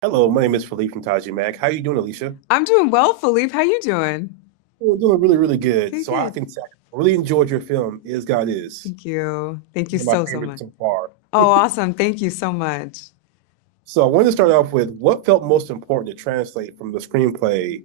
Hello, my name is Philippe from Taji Mag. How you doing, Alicia? I'm doing well, Philippe. How you doing? We're doing really, really good. Good, So I good. can say I really enjoyed your film, Is God Is. Thank you. Thank you One of my so favorites much. so far. Oh, awesome. Thank you so much. So I wanted to start off with what felt most important to translate from the screenplay,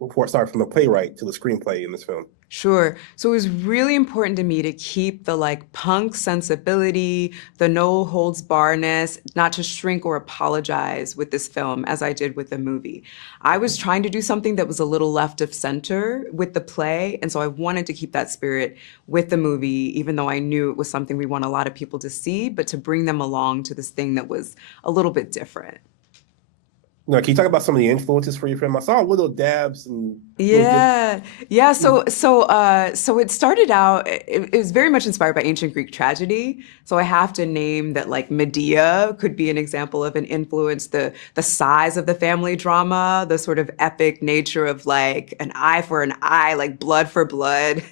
from the playwright to the screenplay in this film. Sure. So it was really important to me to keep the like punk sensibility, the no holds barness, not to shrink or apologize with this film as I did with the movie. I was trying to do something that was a little left of center with the play, and so I wanted to keep that spirit with the movie, even though I knew it was something we want a lot of people to see, but to bring them along to this thing that was a little bit different. Now, can you talk about some of the influences for your film? I saw little dabs and little dips. Yeah, yeah. So it started out. It was very much inspired by ancient Greek tragedy. So I have to name that like Medea could be an example of an influence. The size of the family drama, the sort of epic nature of like an eye for an eye, like blood for blood.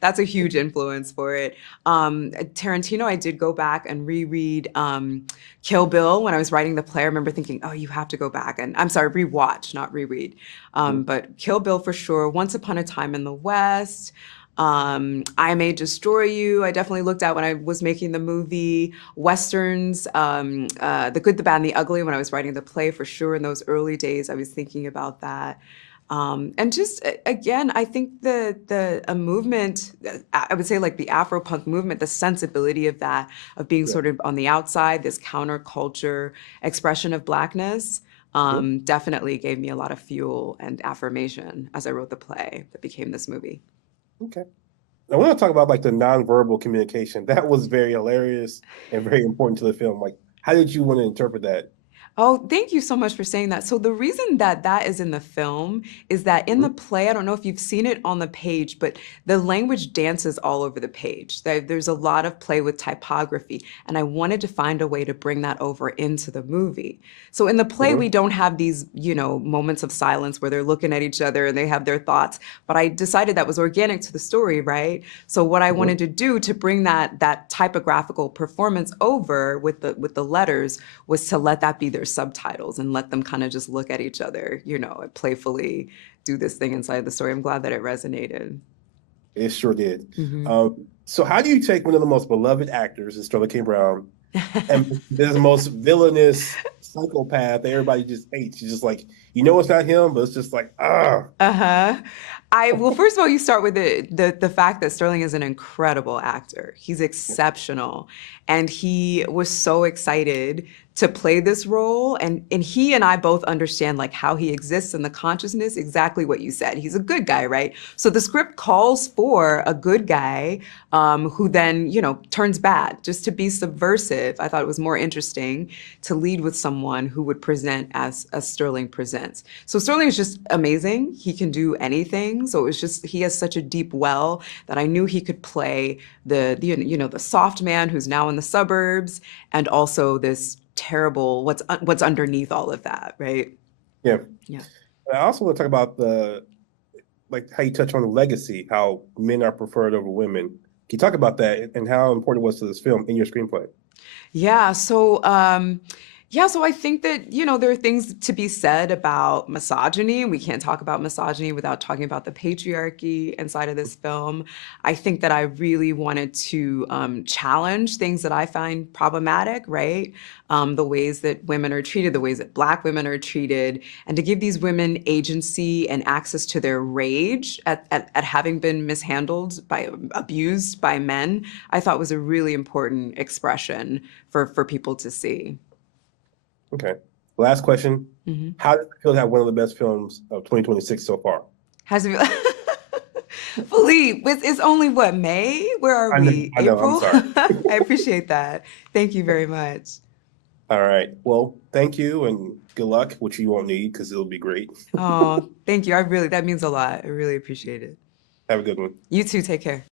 That's a huge influence for it. Tarantino, I did go back and reread Kill Bill when I was writing the play. I remember thinking, oh, you have to go back and I'm sorry, rewatch, not reread. But Kill Bill for sure. Once Upon a Time in the West. I May Destroy You. I definitely looked at when I was making the movie. Westerns, The Good, the Bad, and the Ugly. When I was writing the play, for sure. In those early days, I was thinking about that. And just again, I think the a movement, I would say like the Afro-punk movement, the sensibility of that, of being Yeah. sort of on the outside, this counterculture expression of Blackness, Mhm. definitely gave me a lot of fuel and affirmation as I wrote the play that became this movie. Okay. I want to talk about like the nonverbal communication. That was very hilarious and very important to the film. Like, how did you want to interpret that? Oh, thank you so much for saying that. So the reason that that is in the film is that in the Mhm. play, I don't know if you've seen it on the page, but the language dances all over the page. There's a lot of play with typography, and I wanted to find a way to bring that over into the movie. So in the play, we Mhm. don't have these, moments of silence where they're looking at each other and they have their thoughts, but I decided that was organic to the story, right? So what I Mhm. wanted to do to bring that typographical performance over with the letters was to let that be their subtitles and let them kind of just look at each other, and playfully do this thing inside the story. I'm glad that it resonated. It sure did. Hmm. So how do you take one of the most beloved actors, is Sterling K. Brown, and this most villainous psychopath that everybody just hates? You're just like, it's not him, but it's just like, ah. Uh-huh. I well, first of all, you start with the fact that Sterling is an incredible actor. He's exceptional. And he was so excited to play this role. And he and I both understand like how he exists in the consciousness, exactly what you said. He's a good guy, right? So the script calls for a good guy who then, turns bad just to be subversive. I thought it was more interesting to lead with someone who would present as Sterling presents. So Sterling is just amazing. He can do anything. So it was just he has such a deep well that I knew he could play the soft man who's now in the suburbs, and also this terrible what's underneath all of that, right? Yeah. Yeah. I also want to talk about the like how you touch on the legacy, how men are preferred over women. Can you talk about that and how important it was to this film in your screenplay? Yeah, so I think that, there are things to be said about misogyny. We can't talk about misogyny without talking about the patriarchy inside of this film. I think that I really wanted to challenge things that I find problematic, right? The ways that women are treated, the ways that Black women are treated, and to give these women agency and access to their rage at having been mishandled abused by men, I thought was a really important expression for people to see. Okay. Last question. Hmm. How does it feel to have one of the best films of 2026 so far? Has to be Philippe, it's only what, May? Where are we? I know, I'm April? sorry. I appreciate that. Thank you very much. All right. Well, thank you and good luck, which you won't need because it'll be great. Oh, thank you. That means a lot. I really appreciate it. Have a good one. You too, take care.